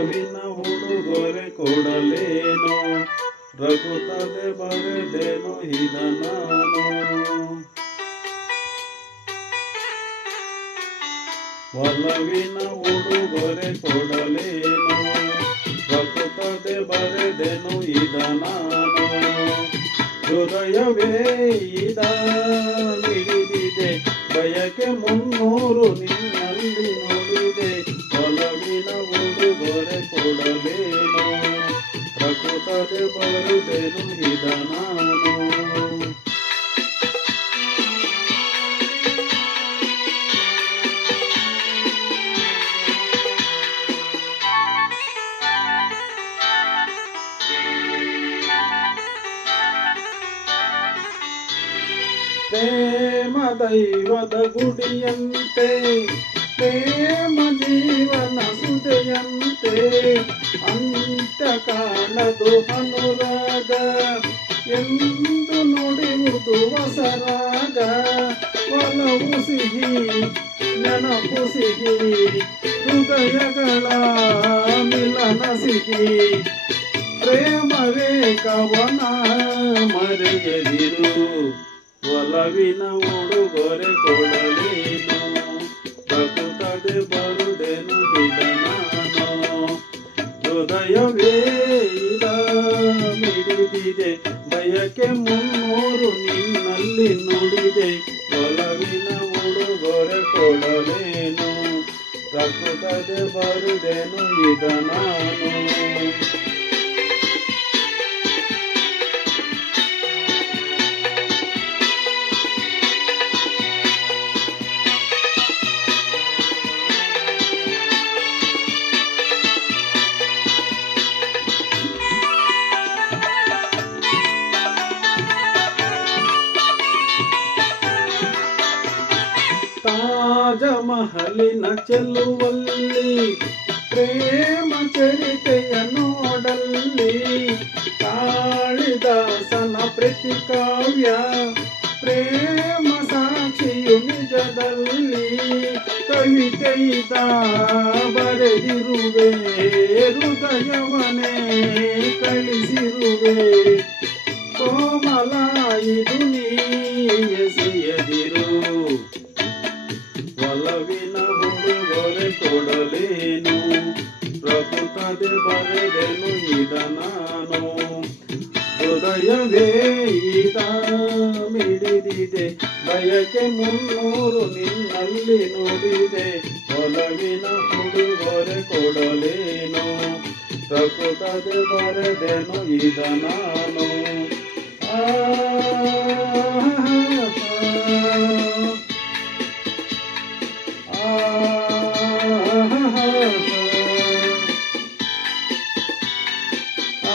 ಒಲವಿನ ಉಡುಗೊರೆ ಕೊಡಲೇನು? ರಘುತದೆ ಬರೆದೇನು ಇದ ನಾನು? ಒಲವಿನ ಉಡುಗೊರೆ ಕೊಡಲೇನು? ರಘುತದೆ ಬರೆದೇನು ಇದ ನಾನು? ಹೃದಯವೇ ಪ್ರಕೃತದೆ ಬರುದೇನು ಇದ ನಾನು ಪ್ರೇಮ ದೈವದ ಗುಡಿಯಂತೆ ಪ್ರೇಮ ಜೀವನ ಸುದೆಯಂತೆ ಅಂತ್ಯ ಕಾಣದು ಅನುರಾಗ ಎಂದು ನುಡಿಯುವುದು ಹೊಸರಾಗ ಒಲವು ಸಿಹಿ, ನೆನಪು ಸಿಹಿ, ಹೃದಯಗಳ ಮಿಲನ ಸಿಹಿ. ಪ್ರೇಮವೇ ಕವನ ಮರೆಯದಿರು, ಒಲವಿನ ಉಡುಗೊರೆ ಕೊಡಲೇನು ಬರುದೇನು ಹೃದಯವೇ ಇದ ಮಿಡಿದಿದೆ ಬಯಕೆ ಮುನ್ನೂರು ನಿನ್ನಲ್ಲಿ ನುಡಿದೆ ಒಲವಿನ ಉಡುಗೊರೆ ಕೊಡಲೇನು ಪ್ರಕೃತದೆ ಬರುದೇನು ಇದ ನಾನು ತಾಜ ಮಹಲಿನ ಚೆಲ್ಲುವಲ್ಲಿ, ಪ್ರೇಮ ಚರಿತೆಯ ನೋಡಲ್ಲಿ, ಕಾಳಿದಾಸನ ಪ್ರೀತಿ ಕಾವ್ಯ, ಪ್ರೇಮ ಸಾಕ್ಷಿಯು ನಿಜದಲ್ಲಿ ಕವಿತೆಯಿದ ಬರೆದಿರುವೆ. ಹೃದಯವನೇ ಕಳಿಸಿರುವೆ. ಕೋಮಲ ಇದು ನೀ ನಾನು. ಹೃದಯವೇ ಈತ ಮಿಡಿದಿದೆ. ಬಯಕೆ ಮುನ್ನೂರು ನಿನ್ನಲ್ಲಿ ನೋಡಿದೆ. ಒಲವಿನ ಹುಡುಗೊರೆ ಕೊಡಲೇನು. ಪ್ರಕೃತದೆ ಬರೆದೆನು ಇದ ನಾನು. ಆ